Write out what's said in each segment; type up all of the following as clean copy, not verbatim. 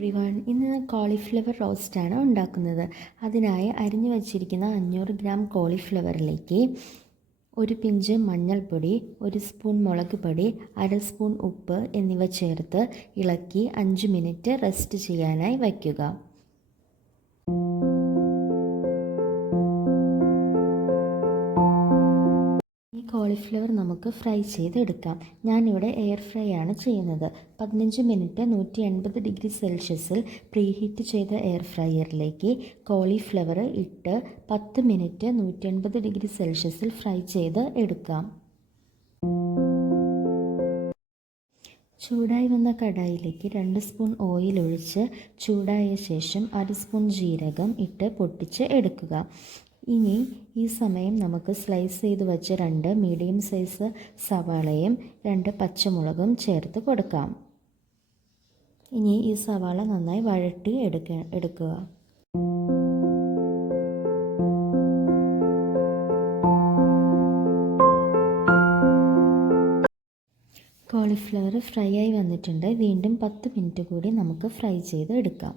Everyone, ഇന്ന് cauliflower റോസ്റ്റാണ് ഉണ്ടാക്കുന്നത്. അതിനായി അരിഞ്ഞു വച്ചിരിക്കുന്ന 500 ഗ്രാം കോളിഫ്ലവറിലേക്ക് ഒരു പിഞ്ച് മഞ്ഞൾപ്പൊടി, 1 സ്പൂൺ മുളക് പൊടി, 1/2 സ്പൂൺ ഉപ്പ് എന്നിവ ചേർത്ത് ഇളക്കി 5 മിനിറ്റ് റെസ്റ്റ് ചെയ്യാനായി വയ്ക്കുക. കോളിഫ്ലവർ നമുക്ക് ഫ്രൈ ചെയ്തെടുക്കാം. ഞാനിവിടെ എയർ ഫ്രൈ ആണ് ചെയ്യുന്നത്. 15 മിനിറ്റ് 180 ഡിഗ്രി സെൽഷ്യസിൽ പ്രീഹീറ്റ് ചെയ്ത എയർ ഫ്രൈയറിലേക്ക് കോളിഫ്ലവർ ഇട്ട് 10 മിനിറ്റ് 180 ഡിഗ്രി സെൽഷ്യസിൽ ഫ്രൈ ചെയ്ത് എടുക്കാം. ചൂടായി വന്ന കടായിലേക്ക് 2 സ്പൂൺ ഓയിൽ ഒഴിച്ച് ചൂടായ ശേഷം 1/2 സ്പൂൺ ജീരകം ഇട്ട് പൊട്ടിച്ച് എടുക്കുക. ഇനി ഈ സമയം നമുക്ക് സ്ലൈസ് ചെയ്ത് വെച്ച 2 മീഡിയം സൈസ് സവാളയും 2 പച്ചമുളകും ചേർത്ത് കൊടുക്കാം. ഇനി ഈ സവാള നന്നായി വഴറ്റി എടുക്കുക. കോളിഫ്ലവർ ഫ്രൈ ആയി വന്നിട്ടുണ്ട്. വീണ്ടും 10 മിനിറ്റ് കൂടി നമുക്ക് ഫ്രൈ ചെയ്ത് എടുക്കാം.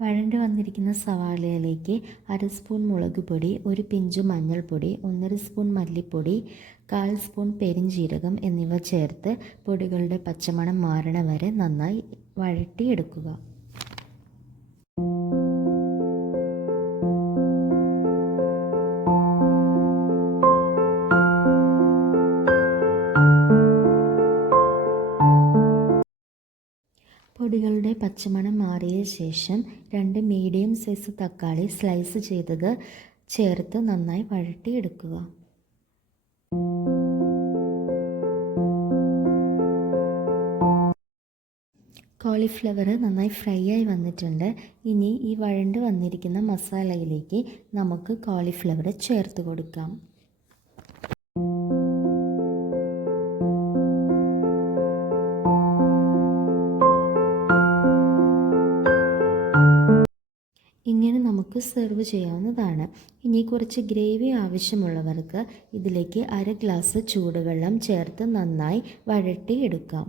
വഴണ്ട് വന്നിരിക്കുന്ന സവാളയിലേക്ക് 1/2 സ്പൂൺ മുളക് പൊടി, 1 പിഞ്ച് മഞ്ഞൾപ്പൊടി, 1/2 സ്പൂൺ മല്ലിപ്പൊടി, 1/4 സ്പൂൺ പെരിഞ്ജീരകം എന്നിവ ചേർത്ത് പൊടികളുടെ പച്ചമണം മാറണ വരെ നന്നായി വഴറ്റിയെടുക്കുക. പൊടികളുടെ പച്ചമണം മാറിയ ശേഷം 2 മീഡിയം സൈസ് തക്കാളി സ്ലൈസ് ചെയ്തത് ചേർത്ത് നന്നായി വഴറ്റിയെടുക്കുക. കോളിഫ്ലവർ നന്നായി ഫ്രൈ ആയി വന്നിട്ടുണ്ട്. ഇനി ഈ വഴണ്ട് വന്നിരിക്കുന്ന മസാലയിലേക്ക് നമുക്ക് കോളിഫ്ലവർ ചേർത്ത് കൊടുക്കാം. ഇങ്ങനെ നമുക്ക് സെർവ് ചെയ്യാവുന്നതാണ്. ഇനി കുറച്ച് ഗ്രേവി ആവശ്യമുള്ളവർക്ക് ഇതിലേക്ക് 1/2 ഗ്ലാസ് ചൂടുവെള്ളം ചേർത്ത് നന്നായി വഴറ്റി എടുക്കാം.